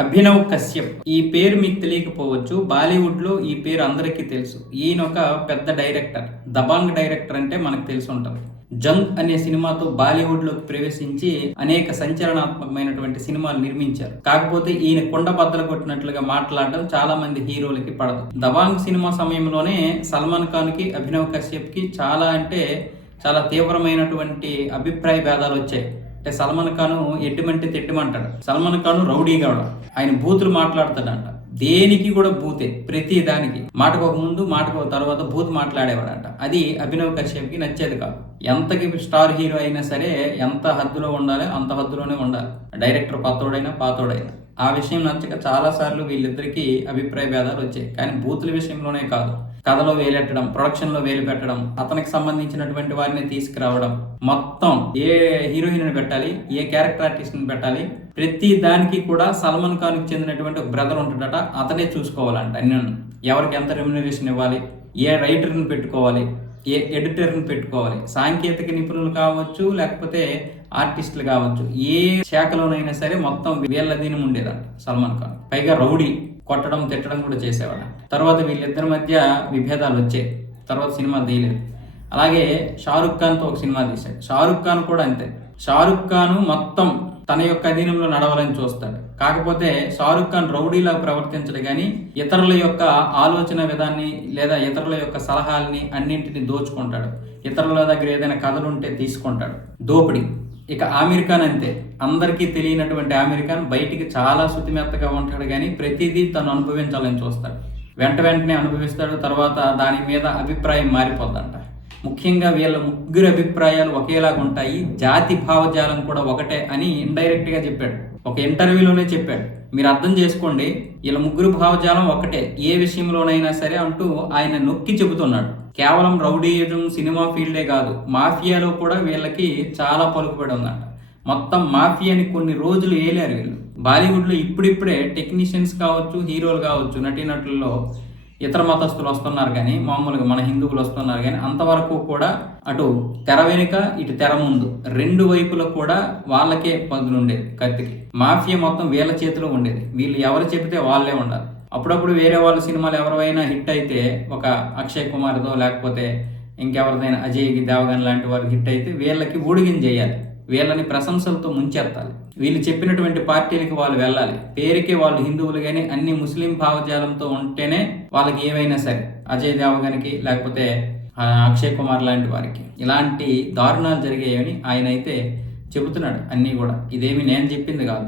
అభినవ్ కశ్యప్ ఈ పేరు మీకు తెలియకపోవచ్చు. బాలీవుడ్ లో ఈ పేరు అందరికీ తెలుసు. ఈయన ఒక పెద్ద డైరెక్టర్. దబాంగ్ డైరెక్టర్ అంటే మనకు తెలిసి ఉంటుంది. జంగ్ అనే సినిమాతో బాలీవుడ్ లోకి ప్రవేశించి అనేక సంచలనాత్మకమైనటువంటి సినిమాలు నిర్మించారు. కాకపోతే ఈయన కుండ బద్దలు కొట్టినట్లుగా మాట్లాడడం చాలా మంది హీరోలకి పడదు. దబాంగ్ సినిమా సమయంలోనే సల్మాన్ ఖాన్ కి అభినవ్ కశ్యప్ కి చాలా తీవ్రమైనటువంటి అభిప్రాయ భేదాలు వచ్చాయి. అంటే సల్మాన్ ఖాన్ ఎడ్డిమంటే తిట్టమంటాడు. సల్మాన్ ఖాన్ రౌడీగా ఆయన బూతులు మాట్లాడతాడంట. దేనికి కూడా బూతే, ప్రతి దానికి మాటకు ఒక ముందు మాటకు ఒక తర్వాత బూత్ మాట్లాడేవాడంట. అది అభినవ్ కశ్యప్ కి నచ్చేది కాదు. ఎంతకి స్టార్ హీరో అయినా సరే ఎంత హద్దులో ఉండాలి అంత హద్దులోనే ఉండాలి. డైరెక్టర్ కొత్తోడైనా పాతోడైనా ఆ విషయం నచ్చక చాలా సార్లు వీళ్ళిద్దరికీ అభిప్రాయ భేదాలు వచ్చాయి. కానీ బూతుల విషయంలోనే కాదు, కథలో వేలెట్టడం, ప్రొడక్షన్ లో వేలు పెట్టడం, అతనికి సంబంధించినటువంటి వారిని తీసుకురావడం, మొత్తం ఏ హీరోయిన్ పెట్టాలి, ఏ క్యారెక్టర్ ఆర్టిస్ట్ ని పెట్టాలి, ప్రతి దానికి కూడా సల్మాన్ ఖాన్ కి చెందినటువంటి ఒక బ్రదర్ ఉంటుందట. అతనే చూసుకోవాలంట. ఎవరికి ఎంత రెమ్యునరేషన్ ఇవ్వాలి, ఏ రైటర్ని పెట్టుకోవాలి, ఏ ఎడిటర్ని పెట్టుకోవాలి, సాంకేతిక నిపుణులు కావచ్చు లేకపోతే ఆర్టిస్టులు కావచ్చు, ఏ శాఖలోనైనా సరే మొత్తం వీళ్ళ దీనం ఉండేదంట సల్మాన్ ఖాన్. పైగా రౌడీ, కొట్టడం తిట్టడం కూడా చేసేవాడు. తర్వాత వీళ్ళిద్దరి మధ్య విభేదాలు వచ్చాయి. తర్వాత సినిమా తీయలేదు. అలాగే షారుఖ్ ఖాన్తో ఒక సినిమా తీశాడు. షారుఖ్ ఖాన్ కూడా అంతే. షారుఖ్ ఖాన్ మొత్తం తన యొక్క అధీనంలో నడవాలని చూస్తాడు. కాకపోతే షారుఖ్ ఖాన్ రౌడీలా ప్రవర్తించడు కానీ ఇతరుల యొక్క ఆలోచన విధాన్ని లేదా ఇతరుల యొక్క సలహాలని అన్నింటినీ దోచుకుంటాడు. ఇతరుల దగ్గర ఏదైనా కథలుంటే తీసుకుంటాడు. దోపిడీ. ఇక ఆమీర్ ఖాన్ అంతే. అందరికీ తెలియనటువంటి ఆమీర్ ఖాన్ బయటికి చాలా శుతిమెత్తగా ఉంటాడు కానీ ప్రతిదీ తను అనుభవించాలని చూస్తాడు. వెంటనే అనుభవిస్తాడు. తర్వాత దాని మీద అభిప్రాయం మారిపోద్దంట. ముఖ్యంగా వీళ్ళ ముగ్గురు అభిప్రాయాలు ఒకేలాగా ఉంటాయి. జాతి భావజాలం కూడా ఒకటే అని ఇండైరెక్ట్ గా చెప్పాడు. ఒక ఇంటర్వ్యూలోనే చెప్పాడు. మీరు అర్థం చేసుకోండి, వీళ్ళ ముగ్గురు భావజాలం ఒకటే ఏ విషయంలోనైనా సరే అంటూ ఆయన నొక్కి చెబుతున్నాడు. కేవలం రౌడీయిజం సినిమా ఫీల్డే కాదు, మాఫియాలో కూడా వీళ్ళకి చాలా పలుకుబడి ఉందంట. మొత్తం మాఫియాని కొన్ని రోజులు ఏలారు వీళ్ళు. బాలీవుడ్లో ఇప్పుడిప్పుడే టెక్నీషియన్స్ కావచ్చు, హీరోలు కావచ్చు, నటీనటుల్లో ఇతర మతస్థులు వస్తున్నారు కానీ మామూలుగా మన హిందువులు వస్తున్నారు కానీ అంతవరకు కూడా అటు తెర వెనుక ఇటు తెర ముందు రెండు వైపులకు కూడా వాళ్ళకే పదులు ఉండేది. కత్తికి మాఫియా మొత్తం వీళ్ళ చేతిలో ఉండేది. వీళ్ళు ఎవరు చెబితే వాళ్ళే ఉండాలి. అప్పుడప్పుడు వేరే వాళ్ళ సినిమాలు ఎవరైనా హిట్ అయితే, ఒక అక్షయ్ కుమార్దో లేకపోతే ఇంకెవరిదైనా అజయ్ దేవగన్ లాంటి వారు హిట్ అయితే వీళ్ళకి ఊడిగిన చేయాలి. వీళ్ళని ప్రశంసలతో ముంచెత్తాలి. వీళ్ళు చెప్పినటువంటి పార్టీలకి వాళ్ళు వెళ్ళాలి. పేరుకే వాళ్ళు హిందువులు కానీ అన్ని ముస్లిం భావజాలంతో ఉంటేనే వాళ్ళకి ఏమైనా సరే, అజయ్ దేవగన్కి లేకపోతే అక్షయ్ కుమార్ లాంటి వారికి ఇలాంటి దారుణాలు జరిగాయని ఆయన అయితే చెబుతున్నాడు. అన్నీ కూడా ఇదేమి నేను చెప్పింది కాదు.